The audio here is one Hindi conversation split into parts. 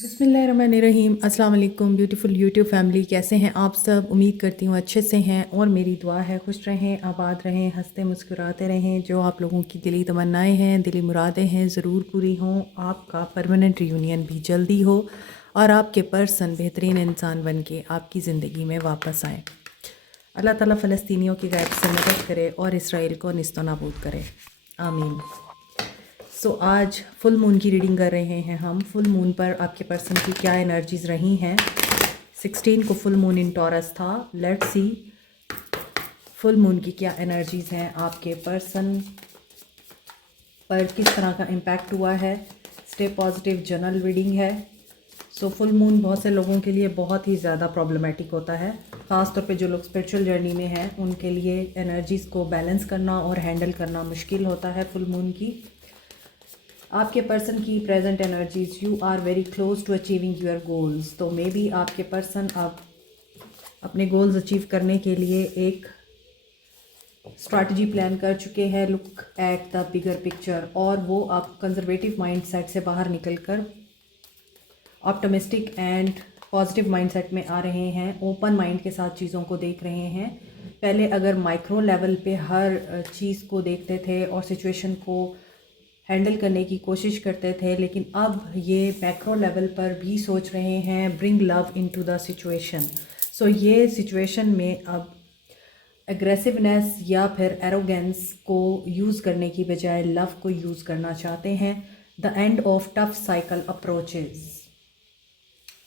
बिस्मिल्लाहिर्रहमानिर्रहीम। अस्सलाम वालेकुम ब्यूटीफुल यूट्यूब फैमिली, कैसे हैं आप सब? उम्मीद करती हूँ अच्छे से हैं और मेरी दुआ है खुश रहें, आबाद रहें, हंसते मुस्कुराते रहें। जो आप लोगों की दिली तमन्नाएं हैं, दिली मुरादें हैं, ज़रूर पूरी हों। आपका परमानेंट रियूनियन भी जल्दी हो और आपके पर्सन बेहतरीन इंसान बन के आपकी ज़िंदगी में वापस आएँ। अल्लाह ताला फ़लस्तीनियों की गैर से मदद करे और इसराइल को निस्तो नाबूद करे, आमीन। आज फुल मून की रीडिंग कर रहे हैं हम। फुल मून पर आपके पर्सन की क्या एनर्जीज रही हैं। 16 को फुल मून इन टॉरस था। लेट्स सी फुल मून की क्या एनर्जीज हैं, आपके पर्सन पर किस तरह का इम्पैक्ट हुआ है। स्टे पॉजिटिव जनरल रीडिंग है। फुल मून बहुत से लोगों के लिए बहुत ही ज़्यादा प्रॉब्लमेटिक होता है, ख़ास तौर पे जो लोग स्पिरिचुअल जर्नी में हैं उनके लिए एनर्जीज़ को बैलेंस करना और हैंडल करना मुश्किल होता है फुल मून की। आपके पर्सन की present energies, you are very close to achieving your goals. तो मे बी आपके पर्सन अब अपने गोल्स अचीव करने के लिए एक स्ट्रैटेजी प्लान कर चुके हैं, look at the bigger picture, और वो आप कंजर्वेटिव माइंडसेट से बाहर निकलकर ऑप्टिमिस्टिक एंड पॉजिटिव माइंडसेट में आ रहे हैं। ओपन माइंड के साथ चीज़ों को देख रहे हैं। पहले अगर माइक्रो लेवल पे हर चीज़ को देखते थे और सिचुएशन को हैंडल करने की कोशिश करते थे, लेकिन अब ये मैक्रो लेवल पर भी सोच रहे हैं, bring love into the situation. ये सिचुएशन में अब एग्रेसिवनेस या फिर एरोगेंस को यूज़ करने की बजाय लव को यूज़ करना चाहते हैं। The end of tough cycle approaches.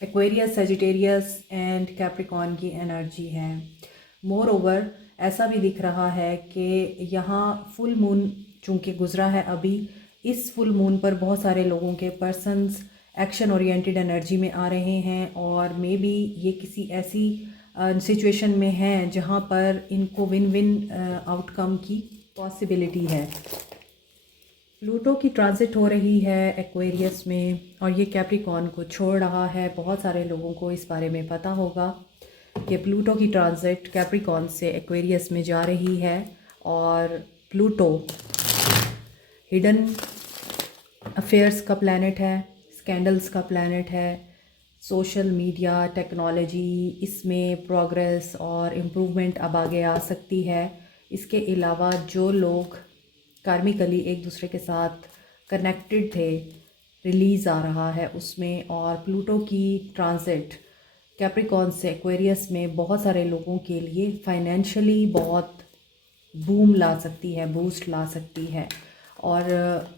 Aquarius, Sagittarius and Capricorn की एनर्जी है। मोर ओवर ऐसा भी दिख रहा है कि यहाँ फुल मून चूँकि गुजरा है अभी, इस फुल मून पर बहुत सारे लोगों के पर्सन्स एक्शन ओरिएंटेड एनर्जी में आ रहे हैं और मे बी ये किसी ऐसी सिचुएशन में हैं जहाँ पर इनको विन विन आउटकम की पॉसिबिलिटी है। प्लूटो की ट्रांजिट हो रही है एक्वेरियस में और ये कैप्रिकॉर्न को छोड़ रहा है। बहुत सारे लोगों को इस बारे में पता होगा कि प्लूटो की ट्रांजिट कैप्रिकॉर्न से एक्वेरियस में जा रही है और प्लूटो हिडन अफेयर्स का प्लैनेट है, स्कैंडल्स का प्लैनेट है, सोशल मीडिया, टेक्नोलॉजी, इसमें प्रोग्रेस और इम्प्रूवमेंट अब आगे आ सकती है। इसके अलावा जो लोग कार्मिकली एक दूसरे के साथ कनेक्टेड थे, रिलीज़ आ रहा है उसमें। और प्लूटो की ट्रांजिट कैप्रिकॉर्न से एक्वेरियस में बहुत सारे लोगों के लिए फाइनेंशियली बहुत बूम ला सकती है, बूस्ट ला सकती है। और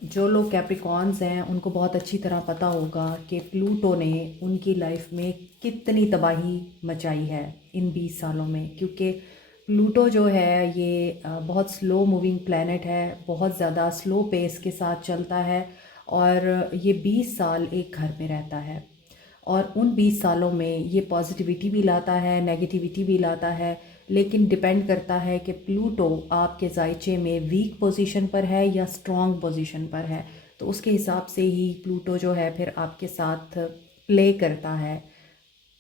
जो लोग कैप्रिकॉर्न्स हैं उनको बहुत अच्छी तरह पता होगा कि प्लूटो ने उनकी लाइफ में कितनी तबाही मचाई है इन 20 सालों में, क्योंकि प्लूटो जो है ये बहुत स्लो मूविंग प्लैनेट है, बहुत ज़्यादा स्लो पेस के साथ चलता है और ये 20 साल एक घर में रहता है और उन 20 सालों में ये पॉजिटिविटी भी लाता है, नेगेटिविटी भी लाता है, लेकिन डिपेंड करता है कि प्लूटो आपके जायचे में वीक पोजीशन पर है या स्ट्रॉन्ग पोजीशन पर है। तो उसके हिसाब से ही प्लूटो जो है फिर आपके साथ प्ले करता है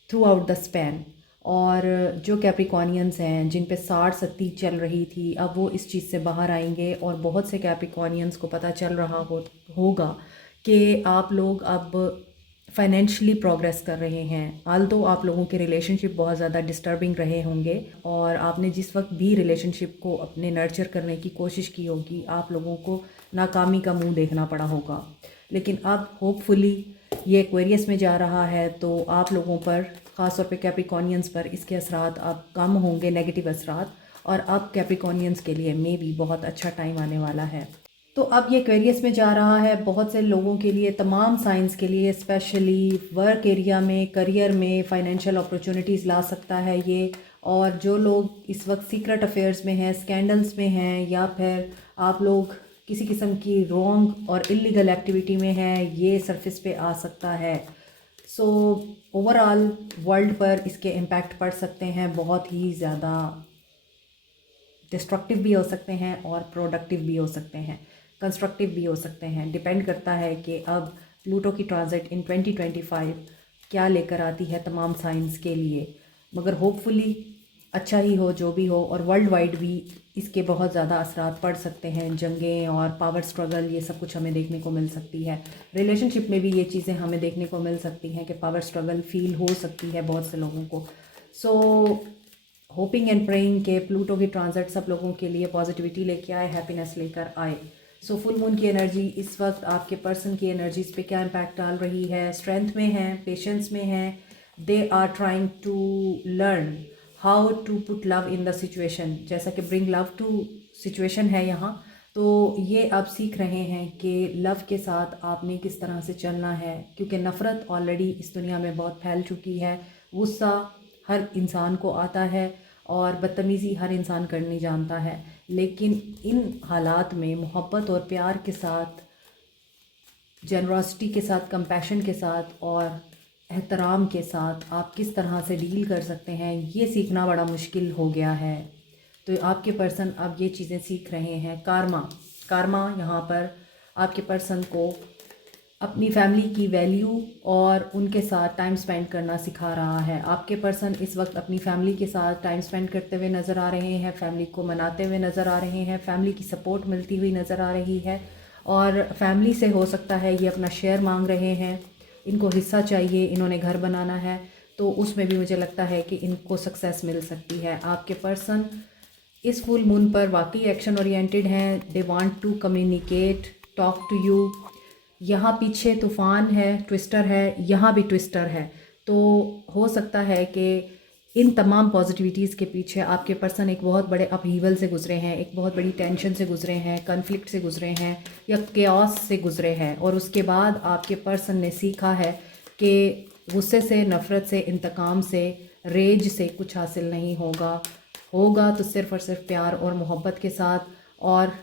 थ्रू आउट द स्पैन। और जो कैप्रिकॉर्नियंस हैं जिन पे 60-70 चल रही थी, अब वो इस चीज़ से बाहर आएंगे और बहुत से कैप्रिकॉर्नियंस को पता चल रहा होगा कि आप लोग अब फाइनेंशियली प्रोग्रेस कर रहे हैं। आल्दो आप लोगों के रिलेशनशिप बहुत ज़्यादा डिस्टर्बिंग रहे होंगे और आपने जिस वक्त भी रिलेशनशिप को अपने नर्चर करने की कोशिश की होगी, आप लोगों को नाकामी का मुंह देखना पड़ा होगा। लेकिन अब होपफुली ये एक्वेरियस में जा रहा है तो आप लोगों पर, ख़ास तौर पे कैप्रिकॉर्नियंस पर, इसके असरात अब कम होंगे, नेगेटिव असरात। और अब कैप्रिकॉर्नियंस के लिए मे बी बहुत अच्छा टाइम आने वाला है। तो अब ये एक्वेरियस में जा रहा है बहुत से लोगों के लिए, तमाम साइंस के लिए, स्पेशली वर्क एरिया में, करियर में, फाइनेंशियल अपॉर्चुनिटीज़ ला सकता है ये। और जो लोग इस वक्त सीक्रेट अफेयर्स में हैं, स्कैंडल्स में हैं, या फिर आप लोग किसी किस्म की रॉन्ग और इलीगल एक्टिविटी में हैं, ये सरफेस पे आ सकता है। ओवरऑल वर्ल्ड पर इसके इम्पैक्ट पड़ सकते हैं, बहुत ही ज़्यादा डिस्ट्रक्टिव भी हो सकते हैं और प्रोडक्टिव भी हो सकते हैं, कंस्ट्रक्टिव भी हो सकते हैं। डिपेंड करता है कि अब प्लूटो की ट्रांजिट इन 2025 क्या लेकर आती है तमाम साइंस के लिए। मगर होपफुली अच्छा ही हो जो भी हो, और वर्ल्ड वाइड भी इसके बहुत ज़्यादा असरात पड़ सकते हैं। जंगें और पावर स्ट्रगल ये सब कुछ हमें देखने को मिल सकती है। रिलेशनशिप में भी ये चीज़ें हमें देखने को मिल सकती हैं कि पावर स्ट्रगल फील हो सकती है बहुत से लोगों को। सो होपिंग एंड प्रेइंग के प्लूटो की ट्रांजिट सब लोगों के लिए पॉजिटिविटी लेके आए, हैप्पीनेस लेकर आए। सो फुल मून की एनर्जी इस वक्त आपके पर्सन की एनर्जीज पे क्या इम्पैक्ट डाल रही है? स्ट्रेंथ में है, पेशेंस में है। They are trying to learn how to put love in the situation, जैसा कि ब्रिंग लव टू सिचुएशन है यहाँ। तो ये आप सीख रहे हैं कि लव के साथ आपने किस तरह से चलना है, क्योंकि नफ़रत ऑलरेडी इस दुनिया में बहुत फैल चुकी है। गुस्सा हर इंसान को आता है और बदतमीज़ी हर इंसान करनी जानता है, लेकिन इन हालात में मोहब्बत और प्यार के साथ, जेनरॉसिटी के साथ, कंपैशन के साथ और एहतराम के साथ आप किस तरह से डील कर सकते हैं, ये सीखना बड़ा मुश्किल हो गया है। तो आपके पर्सन अब ये चीज़ें सीख रहे हैं। कार्मा यहाँ पर आपके पर्सन को अपनी फैमिली की वैल्यू और उनके साथ टाइम स्पेंड करना सिखा रहा है। आपके पर्सन इस वक्त अपनी फैमिली के साथ टाइम स्पेंड करते हुए नज़र आ रहे हैं, फैमिली को मनाते हुए नज़र आ रहे हैं, फैमिली की सपोर्ट मिलती हुई नज़र आ रही है। और फैमिली से हो सकता है ये अपना शेयर मांग रहे हैं, इनको हिस्सा चाहिए, इन्होंने घर बनाना है, तो उसमें भी मुझे लगता है कि इनको सक्सेस मिल सकती है। आपके पर्सन इस फुल मून पर वाकई एक्शन ओरिएंटेड हैं। They want to communicate, talk to you. यहाँ पीछे तूफ़ान है, ट्विस्टर है, यहाँ भी ट्विस्टर है। तो हो सकता है कि इन तमाम पॉजिटिविटीज़ के पीछे आपके पर्सन एक बहुत बड़े अपहीवल से गुजरे हैं, एक बहुत बड़ी टेंशन से गुजरे हैं, कन्फ्लिक्ट से गुजरे हैं या केओस से गुजरे हैं, और उसके बाद आपके पर्सन ने सीखा है कि गुस्से से, नफ़रत से, इंतकाम से, रेज से कुछ हासिल नहीं होगा तो सिर्फ़ और सिर्फ प्यार और मोहब्बत के साथ और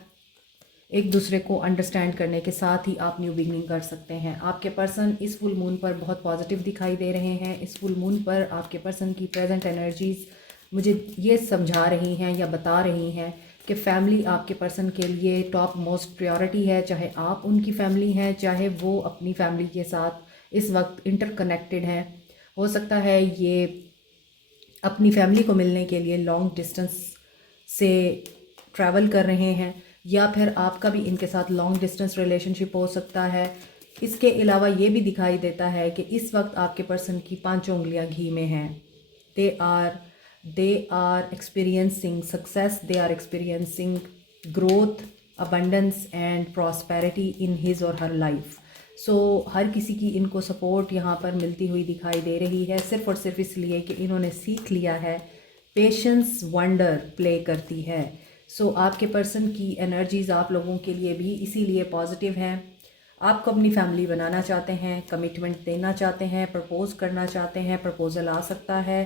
एक दूसरे को अंडरस्टैंड करने के साथ ही आप न्यू बिगनिंग कर सकते हैं। आपके पर्सन इस फुल मून पर बहुत पॉजिटिव दिखाई दे रहे हैं। इस फुल मून पर आपके पर्सन की प्रेजेंट एनर्जीज़ मुझे ये समझा रही हैं या बता रही हैं कि फैमिली आपके पर्सन के लिए टॉप मोस्ट प्रायोरिटी है। चाहे आप उनकी फैमिली हैं, चाहे वो अपनी फैमिली के साथ इस वक्त इंटरकनेक्टेड हैं। हो सकता है ये अपनी फैमिली को मिलने के लिए लॉन्ग डिस्टेंस से ट्रैवल कर रहे हैं, या फिर आपका भी इनके साथ लॉन्ग डिस्टेंस रिलेशनशिप हो सकता है। इसके अलावा ये भी दिखाई देता है कि इस वक्त आपके पर्सन की 5 उंगलियां घी में हैं। They are experiencing success, they are experiencing growth, abundance and prosperity in his or her life. सो हर किसी की इनको सपोर्ट यहाँ पर मिलती हुई दिखाई दे रही है, सिर्फ़ और सिर्फ इसलिए कि इन्होंने सीख लिया है पेशेंस वंडर प्ले करती है। सो आपके पर्सन की एनर्जीज़ आप लोगों के लिए भी इसीलिए पॉजिटिव हैं। आपको अपनी फैमिली बनाना चाहते हैं, कमिटमेंट देना चाहते हैं, प्रपोज़ करना चाहते हैं, प्रपोज़ल आ सकता है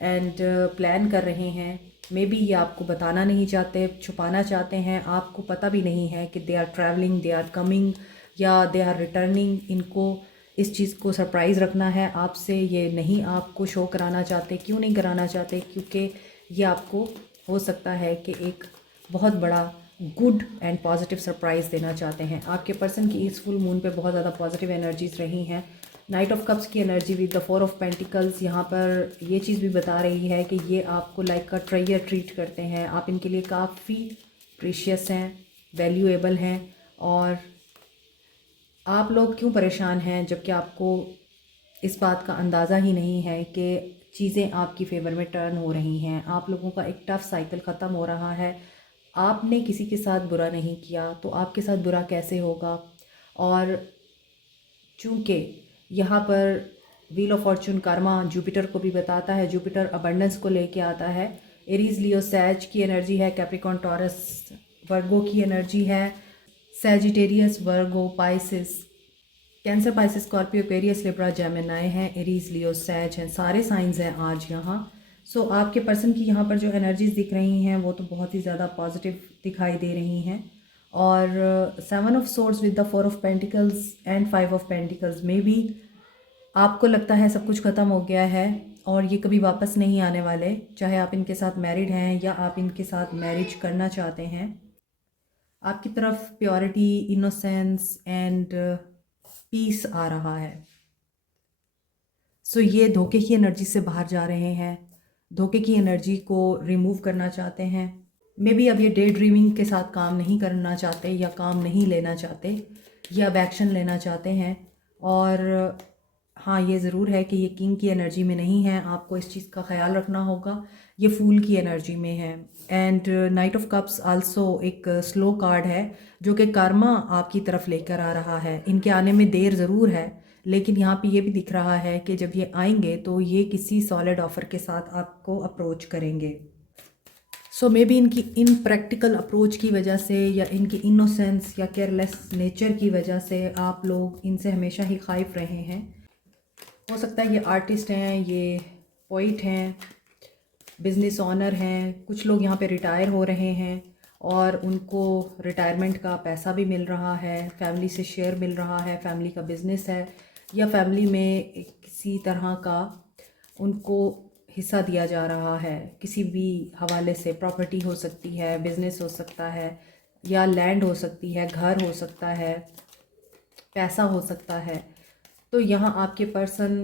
एंड प्लान कर रहे हैं। मे बी ये आपको बताना नहीं चाहते, छुपाना चाहते हैं, आपको पता भी नहीं है कि they are travelling, they are coming या दे आर रिटर्निंग। इनको इस चीज़ को सरप्राइज़ रखना है आपसे, ये नहीं आपको शो कराना चाहते। क्यों नहीं कराना चाहते? क्योंकि ये आपको हो सकता है कि एक बहुत बड़ा गुड एंड पॉजिटिव सरप्राइज़ देना चाहते हैं। आपके पर्सन की इस फुल मून पे बहुत ज़्यादा पॉजिटिव एनर्जीज रही हैं। नाइट ऑफ कप्स की energy with the 4 of pentacles यहाँ पर ये चीज़ भी बता रही है कि ये आपको लाइक का ट्रेजर ट्रीट करते हैं। आप इनके लिए काफ़ी प्रीशियस हैं, वैल्यूएबल हैं, और आप लोग क्यों परेशान हैं जबकि आपको इस बात का अंदाज़ा ही नहीं है कि चीज़ें आपकी फेवर में टर्न हो रही हैं। आप लोगों का एक टफ साइकिल ख़त्म हो रहा है। आपने किसी के साथ बुरा नहीं किया तो आपके साथ बुरा कैसे होगा? और चूँकि यहाँ पर wheel of Fortune Karma Jupiter को भी बताता है, जुपिटर अबंडेंस को लेके आता है। एरीज लियो सैज की एनर्जी है, कैप्रिकॉन टॉरस वर्गो की एनर्जी है, Sagittarius Virgo Pisces, Cancer Pisces Scorpio Aquarius Libra Gemini हैं, एरीज लियो सैज हैं, सारे साइंस हैं आज यहाँ। सो आपके पर्सन की यहाँ पर जो एनर्जीज दिख रही हैं वो तो बहुत ही ज़्यादा पॉजिटिव दिखाई दे रही हैं। और 7 of swords with the 4 of pentacles and 5 of pentacles में भी आपको लगता है सब कुछ ख़त्म हो गया है और ये कभी वापस नहीं आने वाले। चाहे आप इनके साथ मैरिड हैं या आप इनके साथ मैरिज करना चाहते हैं, आपकी तरफ प्योरिटी, इनोसेंस एंड पीस आ रहा है। सो ये धोखे की एनर्जी से बाहर जा रहे हैं। धोखे की एनर्जी को रिमूव करना चाहते हैं। मे बी अब ये डे ड्रीमिंग के साथ काम नहीं करना चाहते या काम नहीं लेना चाहते या अब एक्शन लेना चाहते हैं। और हाँ, ये ज़रूर है कि ये किंग की एनर्जी में नहीं है, आपको इस चीज़ का ख्याल रखना होगा। ये फूल की एनर्जी में है। And night of cups also एक स्लो कार्ड है जो कि कर्मा आपकी तरफ लेकर आ रहा है। इनके आने में देर ज़रूर है, लेकिन यहाँ पे ये भी दिख रहा है कि जब ये आएंगे तो ये किसी सॉलिड ऑफ़र के साथ आपको अप्रोच करेंगे। सो मे बी इनकी इन प्रैक्टिकल अप्रोच की वजह से या इनकी इनोसेंस या केयरलेस नेचर की वजह से आप लोग इनसे हमेशा ही खाइफ रहे हैं। हो सकता है ये आर्टिस्ट हैं, ये पोइट हैं, बिज़नेस ऑनर हैं, कुछ लोग यहाँ पे रिटायर हो रहे हैं और उनको रिटायरमेंट का पैसा भी मिल रहा है, फैमिली से शेयर मिल रहा है, फैमिली का बिज़नेस है या फैमिली में किसी तरह का उनको हिस्सा दिया जा रहा है किसी भी हवाले से। प्रॉपर्टी हो सकती है, बिज़नेस हो सकता है या लैंड हो सकती है, घर हो सकता है, पैसा हो सकता है। तो यहाँ आपके पर्सन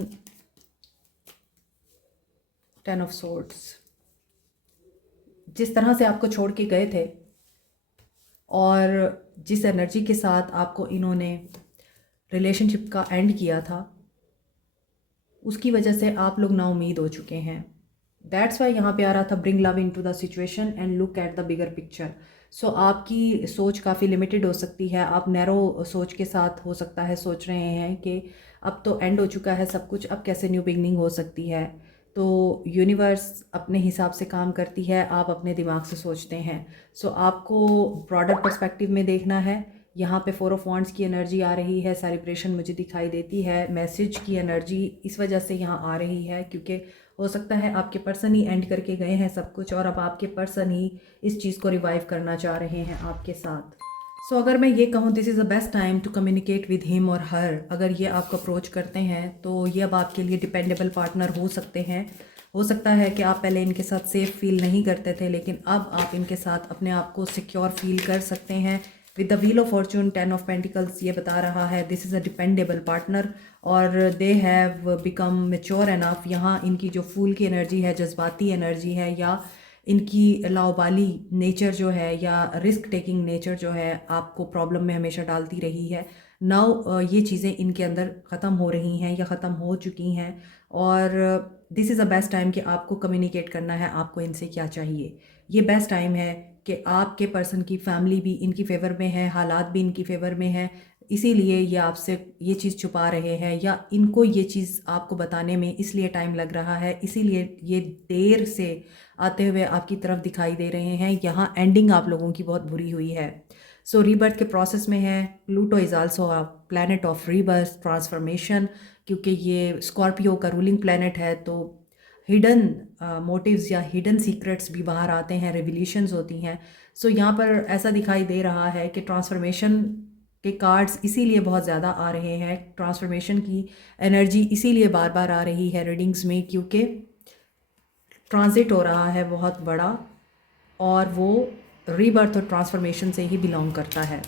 10 ऑफ सोर्ड्स जिस तरह से आपको छोड़ के गए थे और जिस एनर्जी के साथ आपको इन्होंने रिलेशनशिप का एंड किया था, उसकी वजह से आप लोग नाउम्मीद हो चुके हैं। दैट्स वाई यहाँ पे आ रहा था bring love into the situation and look at the bigger picture. So आपकी सोच काफ़ी लिमिटेड हो सकती है, आप नैरो सोच के साथ हो सकता है सोच रहे हैं कि अब तो एंड हो चुका है सब कुछ, अब कैसे न्यू बिगनिंग हो सकती है। तो यूनिवर्स अपने हिसाब से काम करती है, आप अपने दिमाग से सोचते हैं। सो आपको ब्रॉडर पर्सपेक्टिव में देखना है। यहाँ पे 4 ऑफ वांड्स की एनर्जी आ रही है, सेलिब्रेशन मुझे दिखाई देती है, मैसेज की एनर्जी इस वजह से यहाँ आ रही है क्योंकि हो सकता है आपके पर्सन ही एंड करके गए हैं सब कुछ और अब आपके पर्सन ही इस चीज़ को रिवाइव करना चाह रहे हैं आपके साथ। सो अगर मैं ये कहूँ this is the best time to communicate with him or her, अगर ये आपको अप्रोच करते हैं तो ये अब आपके लिए डिपेंडेबल पार्टनर हो सकते हैं। हो सकता है कि आप पहले इनके साथ सेफ फील नहीं करते थे, लेकिन अब आप इनके साथ अपने आप को सिक्योर फील कर सकते हैं। With the wheel of fortune 10 of pentacles ये बता रहा है this is a dependable partner और they have become mature enough. यहाँ इनकी जो फूल की एनर्जी है, जज्बाती एनर्जी है या इनकी लाओबाली नेचर जो है या रिस्क टेकिंग नेचर जो है आपको प्रॉब्लम में हमेशा डालती रही है, नाउ ये चीज़ें इनके अंदर ख़त्म हो रही हैं या ख़त्म हो चुकी हैं। और this is a best time कि आपको कम्युनिकेट करना है आपको इनसे क्या चाहिए। ये बेस्ट टाइम है कि आपके पर्सन की फैमिली भी इनकी फ़ेवर में है, हालात भी इनकी फ़ेवर में है, इसीलिए ये आपसे ये चीज़ छुपा रहे हैं या इनको ये चीज़ आपको बताने में इसलिए टाइम लग रहा है, इसीलिए ये देर से आते हुए आपकी तरफ दिखाई दे रहे हैं। यहाँ एंडिंग आप लोगों की बहुत बुरी हुई है। सो रीबर्थ के प्रोसेस में है। Pluto is also a planet of rebirth transformation, क्योंकि ये स्कॉर्पियो का रूलिंग प्लैनेट है तो हिडन मोटिव्स या हिडन सीक्रेट्स भी बाहर आते हैं, रिविलेशंस होती हैं। सो यहाँ पर ऐसा दिखाई दे रहा है कि ट्रांसफॉर्मेशन के कार्ड्स इसीलिए बहुत ज़्यादा आ रहे हैं, ट्रांसफॉर्मेशन की एनर्जी इसीलिए बार बार आ रही है रीडिंग्स में क्योंकि ट्रांजिट हो रहा है बहुत बड़ा और वो रीबर्थ और ट्रांसफॉर्मेशन से ही बिलोंग करता है।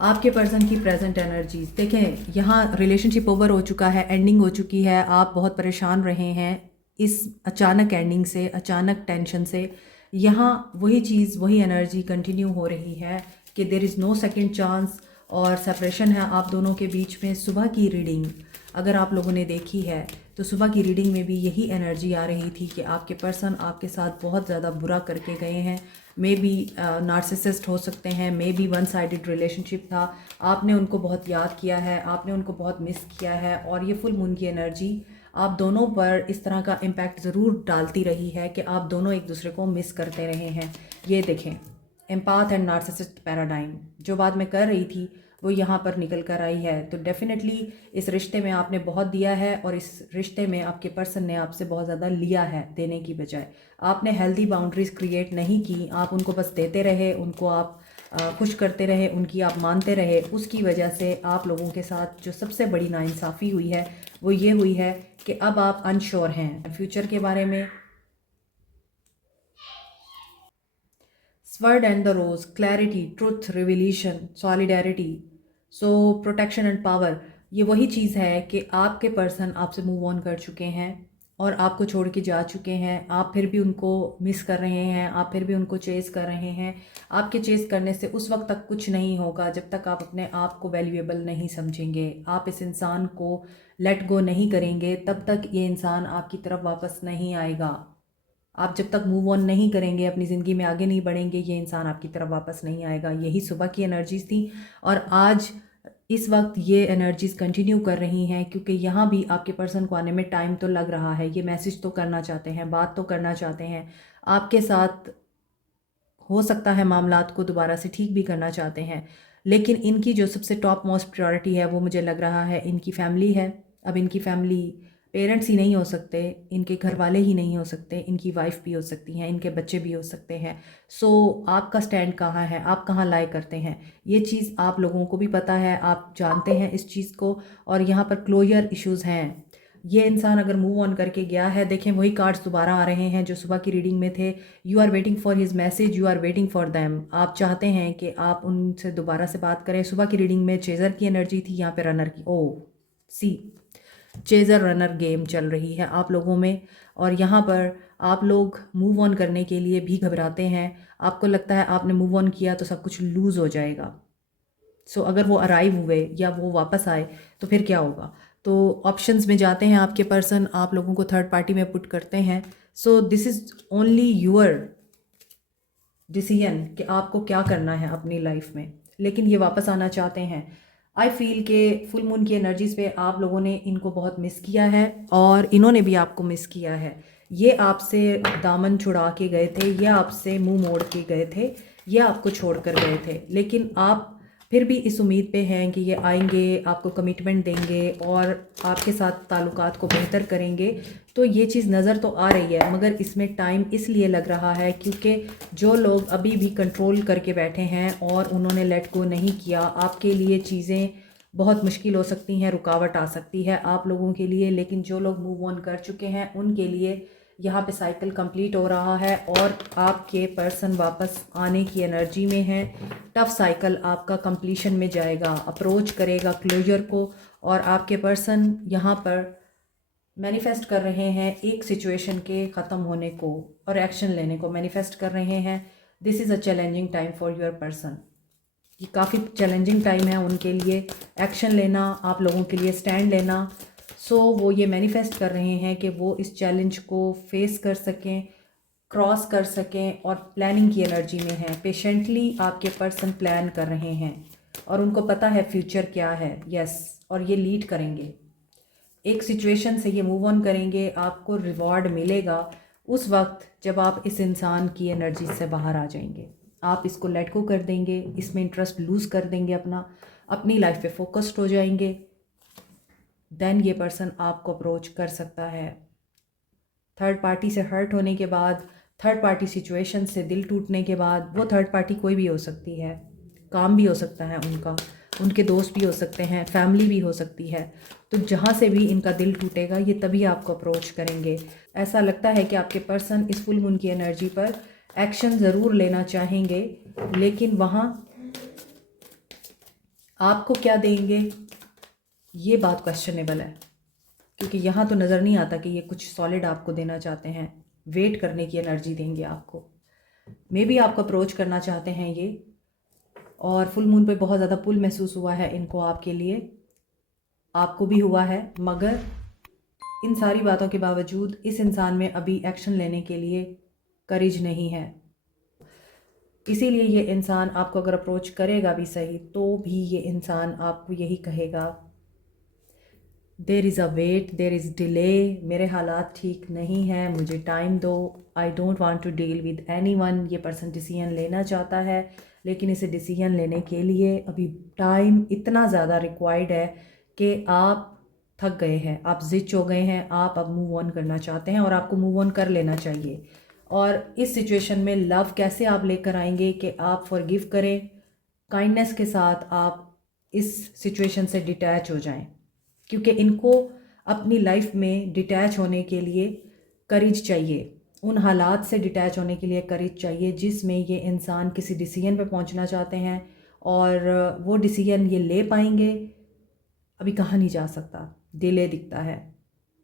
आपके पर्सन की प्रेजेंट एनर्जीज देखें, यहाँ रिलेशनशिप ओवर हो चुका है, एंडिंग हो चुकी है, आप बहुत परेशान रहे हैं इस अचानक एंडिंग से, अचानक टेंशन से। यहाँ वही चीज़ वही एनर्जी कंटिन्यू हो रही है कि there is no second chance और सेपरेशन है आप दोनों के बीच में। सुबह की रीडिंग अगर आप लोगों ने देखी है तो सुबह की रीडिंग में भी यही एनर्जी आ रही थी कि आपके पर्सन आपके साथ बहुत ज़्यादा बुरा करके गए हैं। मे बी नार्सिसिस्ट हो सकते हैं, may be one sided relationship था, आपने उनको बहुत याद किया है, आपने उनको बहुत मिस किया है और ये फुल मून की एनर्जी आप दोनों पर इस तरह का इम्पैक्ट ज़रूर डालती रही है कि आप दोनों एक दूसरे को मिस करते रहे हैं। ये देखें, एम्पाथ एंड नार्सिसिस्ट पैराडाइम जो बात मैं कर रही थी वो यहाँ पर निकल कर आई है। तो डेफिनेटली इस रिश्ते में आपने बहुत दिया है और इस रिश्ते में आपके पर्सन ने आपसे बहुत ज़्यादा लिया है देने की बजाय। आपने हेल्दी बाउंड्रीज क्रिएट नहीं की, आप उनको बस देते रहे, उनको आप खुश करते रहे, उनकी आप मानते रहे। उसकी वजह से आप लोगों के साथ जो सबसे बड़ी नाइंसाफ़ी हुई है वो ये हुई है कि अब आप अनश्योर हैं फ्यूचर के बारे में। Sword and the rose, clarity, truth, revelation, solidarity, so protection and power. ये वही चीज़ है कि आपके पर्सन आपसे मूव ऑन कर चुके हैं और आपको छोड़ के जा चुके हैं। आप फिर भी उनको मिस कर रहे हैं, आप फिर भी उनको चेज़ कर रहे हैं। आपके चेज़ करने से उस वक्त तक कुछ नहीं होगा जब तक आप अपने आप को वैल्यूएबल नहीं समझेंगे। आप इस इंसान को लेट गो नहीं करेंगे तब तक ये इंसान आपकी तरफ वापस नहीं आएगा। आप जब तक मूव ऑन नहीं करेंगे, अपनी ज़िंदगी में आगे नहीं बढ़ेंगे, ये इंसान आपकी तरफ वापस नहीं आएगा। यही सुबह की एनर्जीज़ थी और आज इस वक्त ये एनर्जीज़ कंटिन्यू कर रही हैं, क्योंकि यहाँ भी आपके पर्सन को आने में टाइम तो लग रहा है। ये मैसेज तो करना चाहते हैं, बात तो करना चाहते हैं आपके साथ, हो सकता है मामलात को दोबारा से ठीक भी करना चाहते हैं, लेकिन इनकी जो सबसे टॉप मोस्ट प्रायोरिटी है वो मुझे लग रहा है इनकी फैमिली है। अब इनकी फैमिली पेरेंट्स ही नहीं हो सकते, इनके घर वाले ही नहीं हो सकते, इनकी वाइफ भी हो सकती हैं, इनके बच्चे भी हो सकते हैं। सो आपका स्टैंड कहाँ है, आप कहाँ लाए करते हैं, ये चीज़ आप लोगों को भी पता है, आप जानते हैं इस चीज़ को। और यहाँ पर क्लोजर इश्यूज़ हैं। ये इंसान अगर मूव ऑन करके गया है, देखें वही कार्ड्स दोबारा आ रहे हैं जो सुबह की रीडिंग में थे। You are waiting for his message, you are waiting for them. आप चाहते हैं कि आप उनसे दोबारा से बात करें। सुबह की रीडिंग में चेज़र की एनर्जी थी, यहाँ पे रनर की। ओ सी, चेज़र रनर गेम चल रही है आप लोगों में। और यहाँ पर आप लोग मूव ऑन करने के लिए भी घबराते हैं। आपको लगता है आपने मूव ऑन किया तो सब कुछ लूज़ हो जाएगा। सो अगर वो अराइव हुए या वो वापस आए तो फिर क्या होगा। तो ऑप्शंस में जाते हैं आपके पर्सन, आप लोगों को थर्ड पार्टी में पुट करते हैं। So this is only your decision कि आपको क्या करना है अपनी लाइफ में। लेकिन ये वापस आना चाहते हैं। आई फील के फुल मून की एनर्जीज़ पे आप लोगों ने इनको बहुत मिस किया है और इन्होंने भी आपको मिस किया है। ये आपसे दामन छुड़ा के गए थे, ये आपसे मुंह मोड़ के गए थे, ये आपको छोड़ कर गए थे। लेकिन आप फिर भी इस उम्मीद पे हैं कि ये आएंगे, आपको कमिटमेंट देंगे और आपके साथ ताल्लुकात को बेहतर करेंगे। तो ये चीज़ नज़र तो आ रही है, मगर इसमें टाइम इसलिए लग रहा है क्योंकि जो लोग अभी भी कंट्रोल करके बैठे हैं और उन्होंने लेट गो नहीं किया, आपके लिए चीज़ें बहुत मुश्किल हो सकती हैं, रुकावट आ सकती है आप लोगों के लिए। लेकिन जो लोग मूव ऑन कर चुके हैं उनके लिए यहाँ पे साइकिल कंप्लीट हो रहा है और आपके पर्सन वापस आने की एनर्जी में है। टफ साइकिल आपका कंप्लीशन में जाएगा, अप्रोच करेगा क्लोजर को। और आपके पर्सन यहाँ पर मैनिफेस्ट कर रहे हैं एक सिचुएशन के ख़त्म होने को और एक्शन लेने को मैनिफेस्ट कर रहे हैं। This is a challenging time for your person. ये काफ़ी चैलेंजिंग टाइम है उनके लिए, एक्शन लेना, आप लोगों के लिए स्टैंड लेना। सो वो ये मैनिफेस्ट कर रहे हैं कि वो इस चैलेंज को फेस कर सकें, क्रॉस कर सकें और प्लानिंग की एनर्जी में हैं। पेशेंटली आपके पर्सन प्लान कर रहे हैं और उनको पता है फ्यूचर क्या है। यस, और ये लीड करेंगे एक सिचुएशन से, ये मूव ऑन करेंगे। आपको रिवॉर्ड मिलेगा उस वक्त जब आप इस इंसान की एनर्जी से बाहर आ जाएंगे। आप इसको लेट गो कर देंगे, इसमें इंटरेस्ट लूज़ कर देंगे, अपनी लाइफ पे फोकस्ड हो जाएंगे। देन ये पर्सन आपको अप्रोच कर सकता है। थर्ड पार्टी से हर्ट होने के बाद, थर्ड पार्टी सिचुएशन से दिल टूटने के बाद, वो थर्ड पार्टी कोई भी हो सकती है, काम भी हो सकता है उनका, उनके दोस्त भी हो सकते हैं, फैमिली भी हो सकती है। तो जहाँ से भी इनका दिल टूटेगा ये तभी आपको अप्रोच करेंगे। ऐसा लगता है कि आपके पर्सन इस फुल मून की एनर्जी पर एक्शन ज़रूर लेना चाहेंगे, लेकिन वहाँ आपको क्या देंगे ये बात क्वेश्चनेबल है, क्योंकि यहाँ तो नज़र नहीं आता कि ये कुछ सॉलिड आपको देना चाहते हैं। वेट करने की एनर्जी देंगे आपको, मे बी आपको अप्रोच करना चाहते हैं ये। और फुल मून पे बहुत ज़्यादा पुल महसूस हुआ है इनको आपके लिए, आपको भी हुआ है। मगर इन सारी बातों के बावजूद इस इंसान में अभी एक्शन लेने के लिए करेज नहीं है। इसीलिए ये इंसान आपको अगर अप्रोच करेगा भी सही तो भी ये इंसान आपको यही कहेगा, there is a wait, there is delay, मेरे हालात ठीक नहीं हैं, मुझे टाइम दो, I don't want to deal with anyone. ये पर्सन डिसीजन लेना चाहता है, लेकिन इसे डिसीजन लेने के लिए अभी टाइम इतना ज़्यादा रिक्वायर्ड है कि आप थक गए हैं, आप जिच हो गए हैं, आप अब मूव ऑन करना चाहते हैं और आपको मूव ऑन कर लेना चाहिए। और इस सिचुएशन में लव कैसे आप लेकर आएंगे कि आप फॉरगिव करें, काइंडनेस के साथ आप इस सिचुएशन से डिटैच हो जाएं, क्योंकि इनको अपनी लाइफ में डिटैच होने के लिए करेज चाहिए, उन हालात से डिटैच होने के लिए करेज चाहिए जिसमें ये इंसान किसी डिसीजन पे पहुंचना चाहते हैं। और वो डिसीजन ये ले पाएंगे, अभी कहाँ नहीं जा सकता, डिले दिखता है।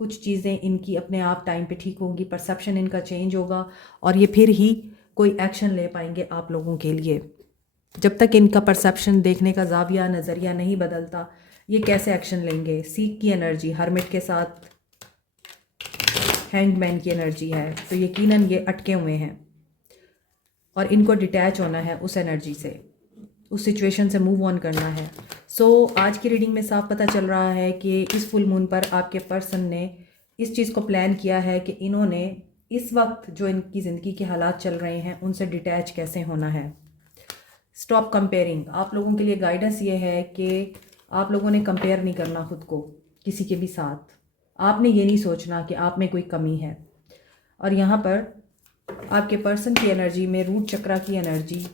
कुछ चीज़ें इनकी अपने आप टाइम पे ठीक होंगी, परसेप्शन इनका चेंज होगा और ये फिर ही कोई एक्शन ले पाएंगे आप लोगों के लिए। जब तक इनका परसेप्शन, देखने का जाविया, नज़रिया नहीं बदलता, ये कैसे एक्शन लेंगे। सीक की एनर्जी, हर्मिट के साथ हैंगमैन की एनर्जी है, तो यकीनन ये अटके हुए हैं और इनको डिटैच होना है उस एनर्जी से, उस सिचुएशन से मूव ऑन करना है। आज की रीडिंग में साफ पता चल रहा है कि इस फुल मून पर आपके पर्सन ने इस चीज़ को प्लान किया है कि इन्होंने इस वक्त जो इनकी ज़िंदगी के हालात चल रहे हैं उनसे डिटैच कैसे होना है। Stop comparing. आप लोगों के लिए गाइडेंस ये है कि आप लोगों ने कंपेयर नहीं करना खुद को किसी के भी साथ। आपने ये नहीं सोचना कि आप में कोई कमी है। और यहाँ पर आपके पर्सन की एनर्जी में रूट चक्रा की एनर्जी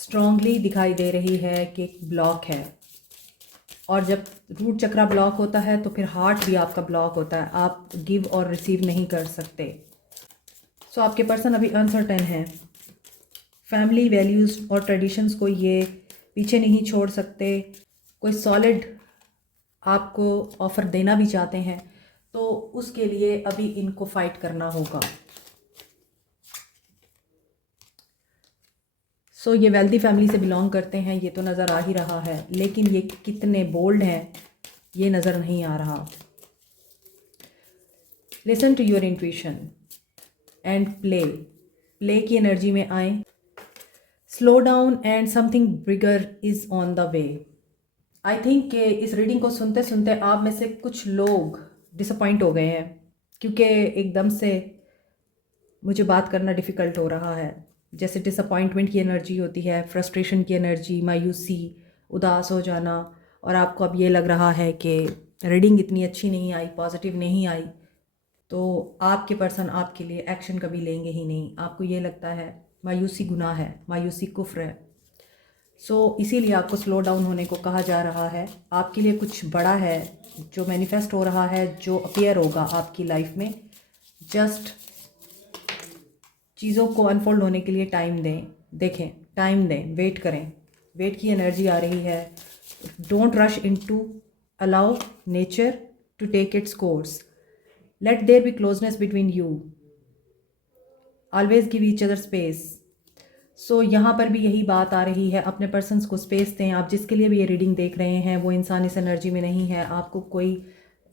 स्ट्रॉन्गली दिखाई दे रही है कि ब्लॉक है, और जब रूट चक्रा ब्लॉक होता है तो फिर हार्ट भी आपका ब्लॉक होता है, आप गिव और रिसीव नहीं कर सकते। आपके पर्सन अभी अनसर्टेन है। फैमिली वैल्यूज़ और ट्रेडिशंस को ये पीछे नहीं छोड़ सकते। कोई सॉलिड आपको ऑफ़र देना भी चाहते हैं तो उसके लिए अभी इनको फाइट करना होगा। ये वेल्दी फैमिली से बिलोंग करते हैं, ये तो नज़र आ ही रहा है, लेकिन ये कितने बोल्ड हैं ये नज़र नहीं आ रहा। Listen to your intuition and play की एनर्जी में आए। Slow down and something bigger is on the way. I think कि इस रीडिंग को सुनते सुनते आप में से कुछ लोग डिसअपॉइंट हो गए हैं, क्योंकि एकदम से मुझे बात करना डिफ़िकल्ट हो रहा है। जैसे डिसअपॉइंटमेंट की एनर्जी होती है, फ्रस्ट्रेशन की एनर्जी, मायूसी, उदास हो जाना, और आपको अब ये लग रहा है कि रीडिंग इतनी अच्छी नहीं आई, पॉजिटिव नहीं आई, तो आपके पर्सन आपके लिए एक्शन कभी लेंगे ही नहीं। आपको ये लगता है मायूसी गुनाह है, मायूसी कुफ्र है। इसीलिए आपको स्लो डाउन होने को कहा जा रहा है। आपके लिए कुछ बड़ा है जो मैनिफेस्ट हो रहा है, जो अपीयर होगा आपकी लाइफ में। जस्ट चीज़ों को अनफोल्ड होने के लिए टाइम दें, देखें, टाइम दें, वेट करें। वेट की एनर्जी आ रही है। Don't rush into, allow nature to take its course. Let there be closeness between you, always give each other space. यहाँ पर भी यही बात आ रही है, अपने पर्सन्स को स्पेस दें। आप जिसके लिए भी ये रीडिंग देख रहे हैं वो इंसान इस एनर्जी में नहीं है, आपको कोई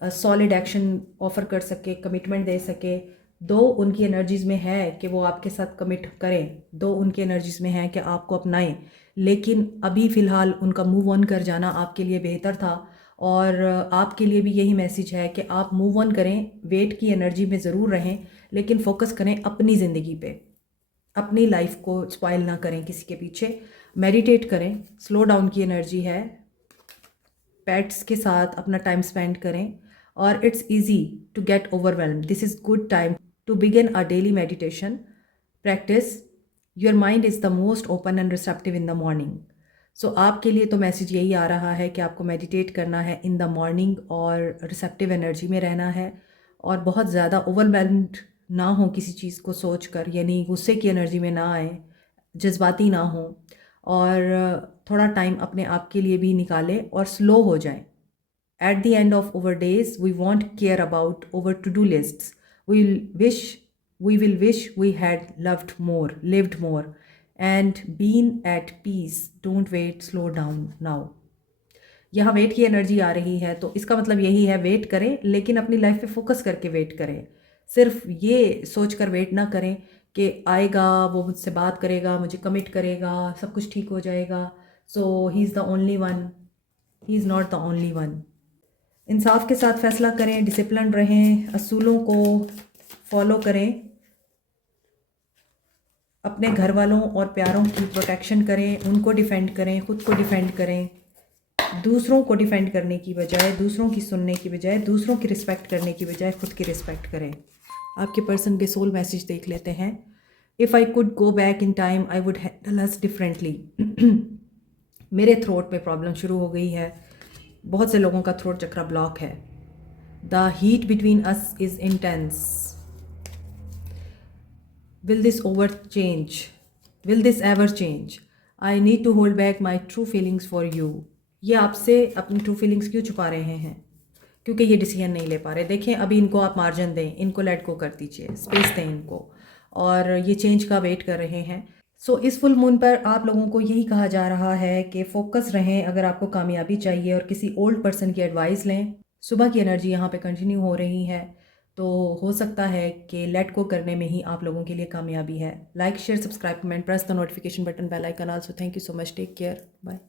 सॉलिड एक्शन ऑफ़र कर सके, कमिटमेंट दे सके। दो उनकी एनर्जीज़ में है कि वो आपके साथ कमिट करें, दो उनकी एनर्जीज़ में है कि आपको अपनाएं, लेकिन अभी फ़िलहाल उनका मूव ऑन कर जाना आपके लिए बेहतर था। और आपके लिए भी यही मैसेज है कि आप मूव ऑन करें, वेट की एनर्जी में ज़रूर रहें, लेकिन फोकस करें अपनी ज़िंदगी पे, अपनी लाइफ को स्पॉइल ना करें किसी के पीछे। मेडिटेट करें, स्लो डाउन की एनर्जी है, पेट्स के साथ अपना टाइम स्पेंड करें, और it's easy to get overwhelm. This is good time to begin a daily meditation practice. Your mind is the most open and receptive in the morning. आपके लिए तो मैसेज यही आ रहा है कि आपको मेडिटेट करना है इन द मॉर्निंग और रिसेप्टिव एनर्जी में रहना है, और बहुत ज़्यादा ओवरवेल्म्ड ना हो किसी चीज़ को सोच कर, यानी गुस्से की एनर्जी में ना आए, जज्बाती ना हो, और थोड़ा टाइम अपने आप के लिए भी निकालें और स्लो हो जाएं। At the end of our days, we won't care about our to-do lists. We will wish we had loved more, lived more, and been at peace. Don't wait, slow down now. यहाँ वेट की एनर्जी आ रही है, तो इसका मतलब यही है, वेट करें लेकिन अपनी लाइफ पे फोकस करके वेट करें। सिर्फ ये सोच कर वेट ना करें कि आएगा, वो मुझसे बात करेगा, मुझे कमिट करेगा, सब कुछ ठीक हो जाएगा। He is the only one, he is not the only one. इंसाफ के साथ फैसला करें, डिसिप्लिन रहें, असूलों को फॉलो करें, अपने घर वालों और प्यारों की प्रोटेक्शन करें, उनको डिफेंड करें, ख़ुद को डिफेंड करें। दूसरों को डिफेंड करने की बजाय, दूसरों की सुनने की बजाय, दूसरों की रिस्पेक्ट करने की बजाय खुद की रिस्पेक्ट करें। आपके पर्सन के सोल मैसेज देख लेते हैं। If I could go back in time I would handle us differently. मेरे थ्रोट में प्रॉब्लम शुरू हो गई है, बहुत से लोगों का थ्रोट चक्रा ब्लॉक है। The heat between us is intense. Will this over change? Will this ever change? I need to hold back my true feelings for you. ये आपसे अपनी ट्रू फीलिंग्स क्यों छुपा रहे हैं? क्योंकि ये डिसीजन नहीं ले पा रहे। देखें अभी इनको आप मार्जिन दें, इनको लेट गो कर दीजिए, स्पेस दें इनको, और ये चेंज का वेट कर रहे हैं। सो इस फुल मून पर आप लोगों को यही कहा जा रहा है कि फोकस रहें अगर आपको कामयाबी चाहिए, और किसी ओल्ड पर्सन की एडवाइस लें। सुबह की एनर्जी यहाँ पे कंटिन्यू हो रही है, तो हो सकता है कि लेट गो करने में ही आप लोगों के लिए कामयाबी है। Like share subscribe comment press the notification button bell icon. Also thank you so much, take care, bye.